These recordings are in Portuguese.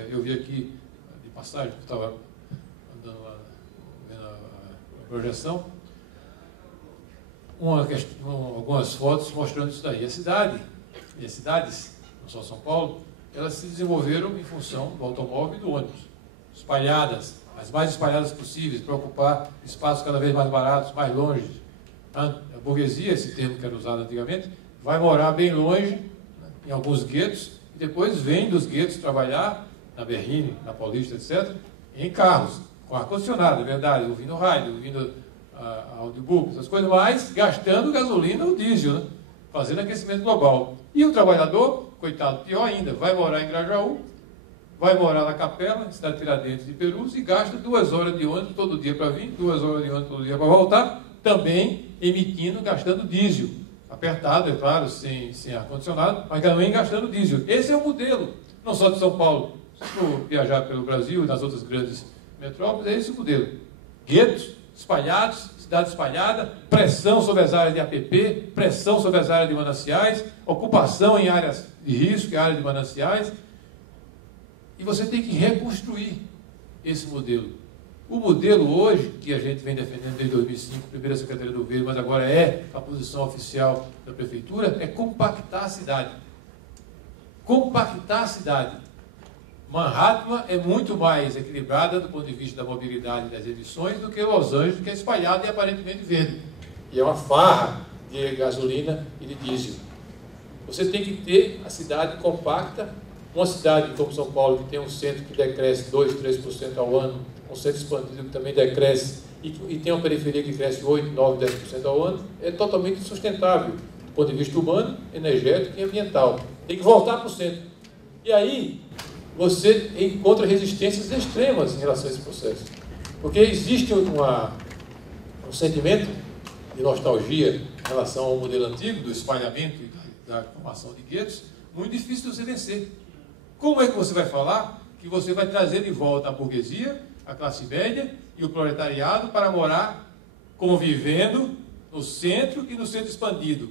Eu vi aqui, de passagem, que eu estava andando lá, vendo a projeção, algumas fotos mostrando isso daí. A cidade, e as cidades, não só São Paulo, elas se desenvolveram em função do automóvel e do ônibus, espalhadas, as mais espalhadas possíveis, para ocupar espaços cada vez mais baratos, mais longe. A burguesia, esse termo que era usado antigamente, vai morar bem longe, em alguns guetos, e depois vem dos guetos trabalhar na Berrini, na Paulista, etc., em carros, com ar-condicionado, é verdade, ouvindo rádio, ouvindo audiobook, essas coisas, mas gastando gasolina ou diesel, né? Fazendo aquecimento global. E o trabalhador, coitado, pior ainda, vai morar em Grajaú, vai morar na Capela, cidade Tiradentes de Perus, e gasta 2 horas de ônibus todo dia para vir, 2 horas de ônibus todo dia para voltar, também emitindo, gastando diesel. Apertado, é claro, sem ar-condicionado, mas também gastando diesel. Esse é o modelo, não só de São Paulo. Se for viajar pelo Brasil e nas outras grandes metrópoles, é esse o modelo. Guetos espalhados, cidade espalhada, pressão sobre as áreas de APP, pressão sobre as áreas de mananciais, ocupação em áreas de risco, em áreas de mananciais. E você tem que reconstruir esse modelo. O modelo hoje, que a gente vem defendendo desde 2005, primeira Secretaria do Verde, mas agora é a posição oficial da Prefeitura, é compactar a cidade. Compactar a cidade. Manhattan é muito mais equilibrada do ponto de vista da mobilidade e das emissões do que Los Angeles, que é espalhado e aparentemente verde. E é uma farra de gasolina e de diesel. Você tem que ter a cidade compacta, uma cidade como São Paulo, que tem um centro que decresce 2%, 3% ao ano, um centro expandido que também decresce, e tem uma periferia que cresce 8%, 9%, 10% ao ano, é totalmente insustentável, do ponto de vista humano, energético e ambiental. Tem que voltar para o centro. E aí, você encontra resistências extremas em relação a esse processo. Porque existe um sentimento de nostalgia em relação ao modelo antigo, do espalhamento e da formação de guetos, muito difícil de você vencer. Como é que você vai falar que você vai trazer de volta a burguesia, a classe média e o proletariado para morar convivendo no centro e no centro expandido,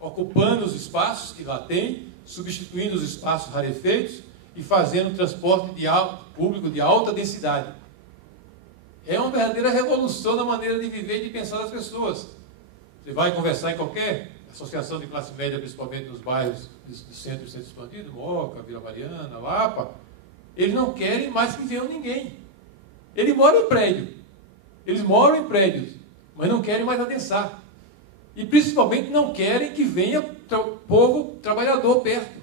ocupando os espaços que lá tem, substituindo os espaços rarefeitos e fazendo transporte público de alta densidade? É uma verdadeira revolução na maneira de viver e de pensar das pessoas. Você vai conversar em qualquer associação de classe média, principalmente nos bairros do centro e centro expandido, Moca, Vila Mariana, Lapa, eles não querem mais que venham ninguém. Eles moram em prédio. Eles moram em prédios, mas não querem mais adensar. E principalmente não querem que venha povo trabalhador perto.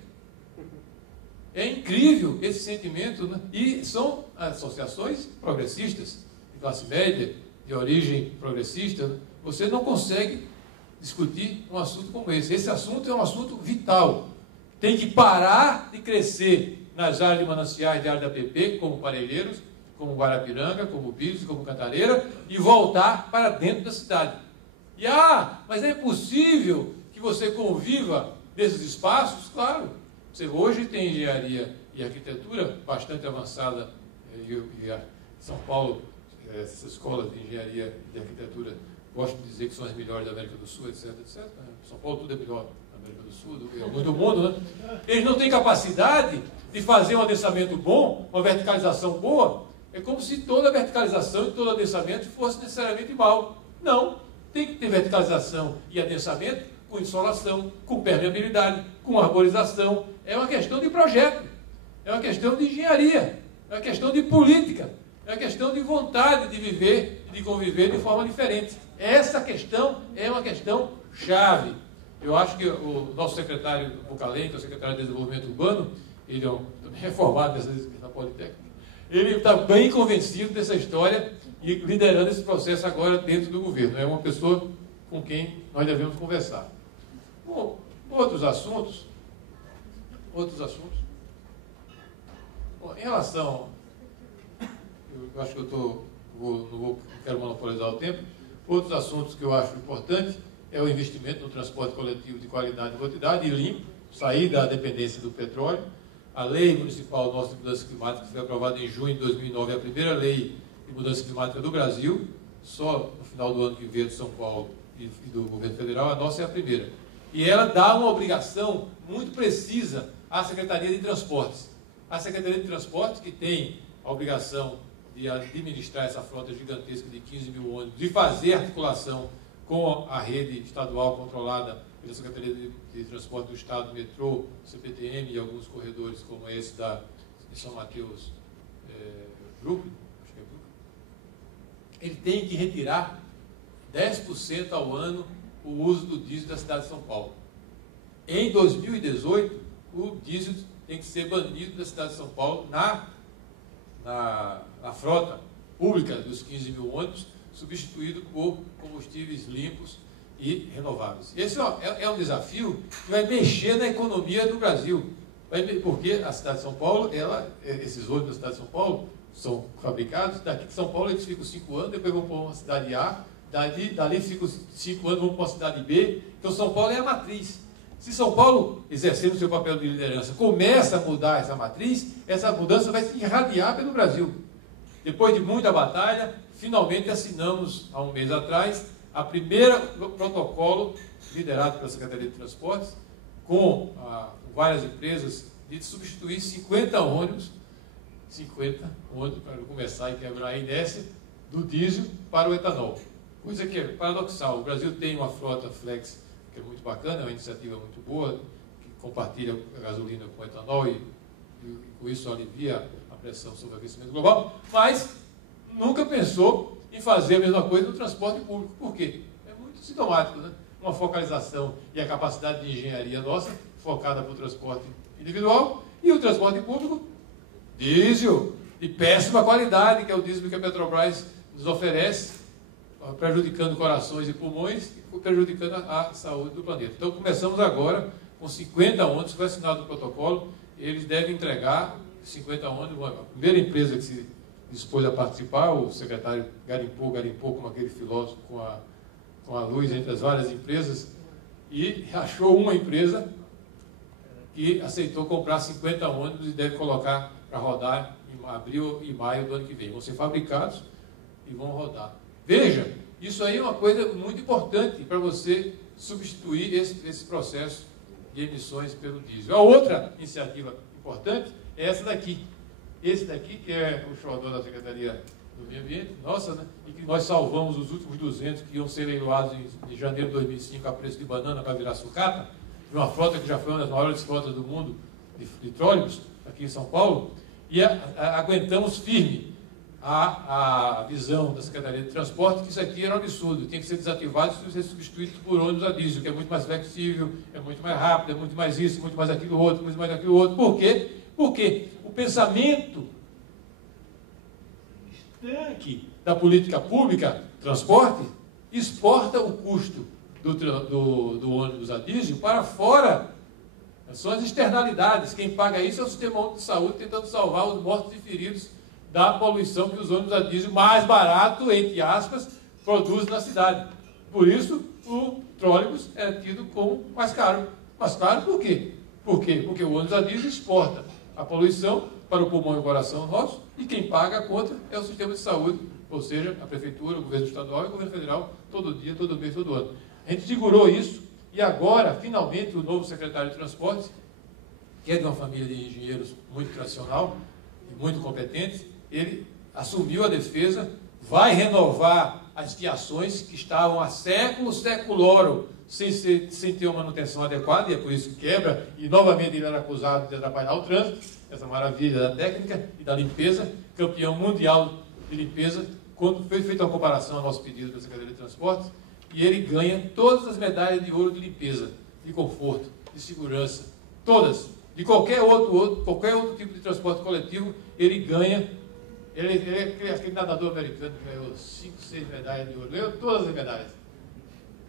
É incrível esse sentimento, né? E são associações progressistas, de classe média, de origem progressista. Né? Você não consegue discutir um assunto como esse. Esse assunto é um assunto vital. Tem que parar de crescer nas áreas de mananciais, de área da APP, como Parelheiros, como Guarapiranga, como Bíblios, como Cantareira, e voltar para dentro da cidade. E, mas é possível que você conviva nesses espaços? Claro. Você hoje tem engenharia e arquitetura bastante avançada, e São Paulo, essas escolas de engenharia e de arquitetura, gosto de dizer que são as melhores da América do Sul, etc, etc. São Paulo tudo é melhor na América do Sul, do mundo, né? Eles não têm capacidade de fazer um adensamento bom, uma verticalização boa. É como se toda verticalização e todo adensamento fosse necessariamente mal. Não, tem que ter verticalização e adensamento com insolação, com permeabilidade, com arborização. É uma questão de projeto, é uma questão de engenharia, é uma questão de política, é uma questão de vontade de viver e de conviver de forma diferente. Essa questão é uma questão chave. Eu acho que o nosso secretário Bucalém, que é o secretário de Desenvolvimento Urbano, ele é também reformado na Politécnica, ele está bem convencido dessa história e liderando esse processo agora dentro do governo. É uma pessoa com quem nós devemos conversar. Bom, outros assuntos. Bom, em relação, eu acho que não quero monopolizar o tempo. Outros assuntos que eu acho importante é o investimento no transporte coletivo de qualidade e quantidade e limpo, sair da dependência do petróleo. A lei municipal nossa de mudança climática foi aprovada em junho de 2009, é a primeira lei de mudança climática do Brasil. Só no final do ano que veio de São Paulo e do governo federal, a nossa é a primeira. E ela dá uma obrigação muito precisa à Secretaria de Transportes. a Secretaria de Transportes, que tem a obrigação de administrar essa frota gigantesca de 15 mil ônibus, de fazer articulação com a rede estadual controlada pela Secretaria de Transporte do Estado, metrô, CPTM e alguns corredores como esse de São Mateus, Brooklyn, acho que é Brooklyn, ele tem que retirar 10% ao ano o uso do diesel da cidade de São Paulo. Em 2018, o diesel tem que ser banido da cidade de São Paulo na frota pública dos 15 mil ônibus, substituído por combustíveis limpos e renováveis. Esse é um desafio que vai mexer na economia do Brasil, porque a cidade de São Paulo, esses ônibus da cidade de São Paulo são fabricados, daqui de São Paulo eles ficam 5 anos, depois vão para uma cidade A, dali ficam 5 anos, vão para uma cidade B, então São Paulo é a matriz. Se São Paulo, exercendo o seu papel de liderança, começa a mudar essa matriz, essa mudança vai se irradiar pelo Brasil. Depois de muita batalha, finalmente assinamos, há um mês atrás, a primeira protocolo, liderado pela Secretaria de Transportes, com várias empresas, de substituir 50 ônibus para começar e quebrar a inércia do diesel para o etanol. Coisa que é paradoxal. O Brasil tem uma frota flex que é muito bacana, é uma iniciativa muito boa, que compartilha a gasolina com etanol e com isso alivia a pressão sobre o aquecimento global, mas nunca pensou em fazer a mesma coisa no transporte público. Por quê? É muito sintomático, né? Uma focalização e a capacidade de engenharia nossa, focada para o transporte individual, e o transporte público, diesel de péssima qualidade, que é o diesel que a Petrobras nos oferece, prejudicando corações e pulmões e prejudicando a saúde do planeta. Então, começamos agora com 50 ônibus, foi assinado o protocolo, eles devem entregar 50 ônibus. A primeira empresa que se dispôs a participar, o secretário garimpou como aquele filósofo com a luz entre as várias empresas, e achou uma empresa que aceitou comprar 50 ônibus e deve colocar para rodar em abril e maio do ano que vem. Vão ser fabricados e vão rodar. Veja, isso aí é uma coisa muito importante para você substituir esse processo de emissões pelo diesel. A outra iniciativa importante é essa daqui. Esse daqui, que é o xodó da Secretaria do Meio Ambiente, nossa, né? E que nós salvamos os últimos 200 que iam ser leiloados em janeiro de 2005 a preço de banana para virar sucata, de uma frota que já foi uma das maiores frotas do mundo de trólebus, aqui em São Paulo, e aguentamos firme a visão da Secretaria de Transporte que isso aqui era um absurdo, tem que ser desativado e ser substituído por ônibus a diesel, que é muito mais flexível, é muito mais rápido, é muito mais isso, muito mais aquilo outro, muito mais aquilo outro. Por quê? Porque o pensamento estanque da política pública, transporte, exporta o custo do ônibus a diesel para fora. São as externalidades. Quem paga isso é o Sistema Único de Saúde, tentando salvar os mortos e feridos da poluição que os ônibus a diesel mais barato, entre aspas, produzem na cidade. Por isso, o trólebus é tido como mais caro. Mais caro por quê? Por quê? Porque o ônibus a diesel exporta a poluição para o pulmão e o coração nosso, e quem paga a conta é o sistema de saúde, ou seja, a prefeitura, o governo estadual e o governo federal, todo dia, todo mês, todo ano. A gente segurou isso, e agora, finalmente, o novo secretário de Transportes, que é de uma família de engenheiros muito tradicional e muito competentes, ele assumiu a defesa, vai renovar as fiações que estavam há séculos, seculorum, sem ter uma manutenção adequada, e é por isso que quebra, e novamente ele era acusado de atrapalhar o trânsito, essa maravilha da técnica e da limpeza, campeão mundial de limpeza. Quando foi feita uma comparação ao nosso pedido da Secretaria de Transportes, e ele ganha todas as medalhas de ouro de limpeza, de conforto, de segurança, todas, de qualquer outro tipo de transporte coletivo, ele ganha. Ele é aquele nadador americano que ganhou 5, 6 medalhas de ouro, ganhou todas as medalhas.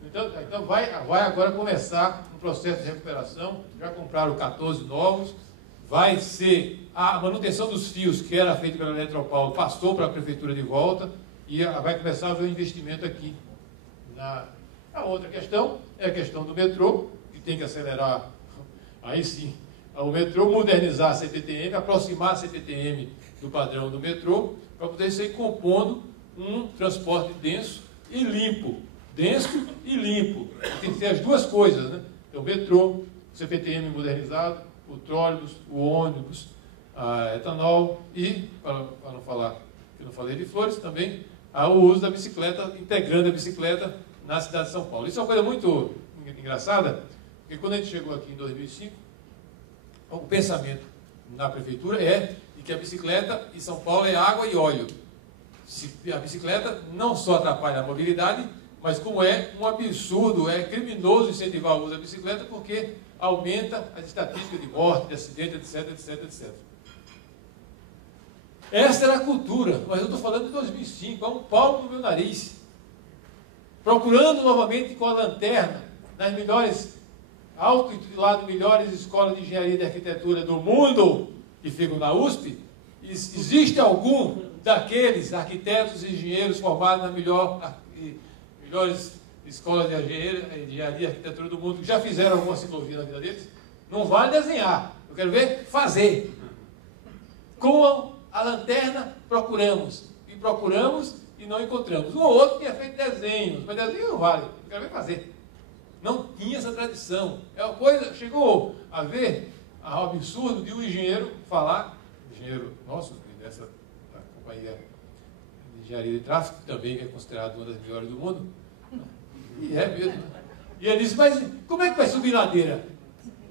Então vai agora começar um processo de recuperação, já compraram 14 novos, vai ser a manutenção dos fios que era feita pela Eletropaulo, passou para a prefeitura de volta, e vai começar a haver um investimento aqui. A outra questão é a questão do metrô, que tem que acelerar, aí sim, o metrô, modernizar a CPTM, aproximar a CPTM do padrão do metrô, para poder ser compondo um transporte denso e limpo. Denso e limpo. Tem que ter as duas coisas, né? Então, o metrô, o CPTM modernizado, o trólebus, o ônibus, a etanol e, para não falar que eu não falei de flores, também o uso da bicicleta, integrando a bicicleta na cidade de São Paulo. Isso é uma coisa muito engraçada, porque quando a gente chegou aqui em 2005, o pensamento na prefeitura é de que a bicicleta em São Paulo é água e óleo. A bicicleta não só atrapalha a mobilidade, mas como é um absurdo, é criminoso incentivar o uso da bicicleta, porque aumenta as estatísticas de morte, de acidente, etc, etc, etc. Essa era a cultura, mas eu estou falando de 2005, há um palmo no meu nariz. Procurando novamente com a lanterna, nas melhores, auto-intitulado melhores escolas de engenharia e de arquitetura do mundo, que ficam na USP, existe algum daqueles arquitetos e engenheiros formados nas melhores escolas de engenharia e arquitetura do mundo que já fizeram alguma ciclovia na vida deles? Não vale desenhar, eu quero ver fazer. Com a lanterna procuramos e não encontramos. Um ou outro tinha feito desenhos, mas desenho não vale, eu quero ver fazer. Não tinha essa tradição. É uma coisa, chegou a ver o absurdo de um engenheiro falar, engenheiro nosso, dessa da companhia de engenharia de tráfego, que também é considerado uma das melhores do mundo, e é mesmo. E ele disse, mas como é que vai subir ladeira?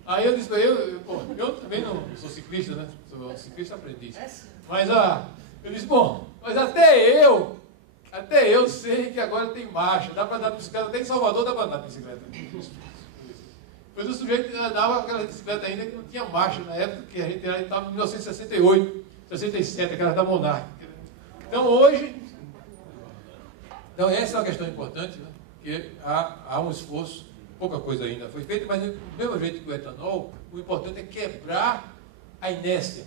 Aí eu disse para ele, eu também não sou ciclista, né? Sou ciclista aprendiz. Mas eu disse, mas até eu sei que agora tem marcha, dá para andar de bicicleta, até em Salvador dá para andar de bicicleta. Pois o sujeito andava aquela bicicleta ainda que não tinha marcha na época, que a gente estava em 1968, 67, aquela da Monarch. Então hoje, essa é uma questão importante, né? Que há um esforço, pouca coisa ainda foi feita, mas do mesmo jeito que o etanol, o importante é quebrar a inércia.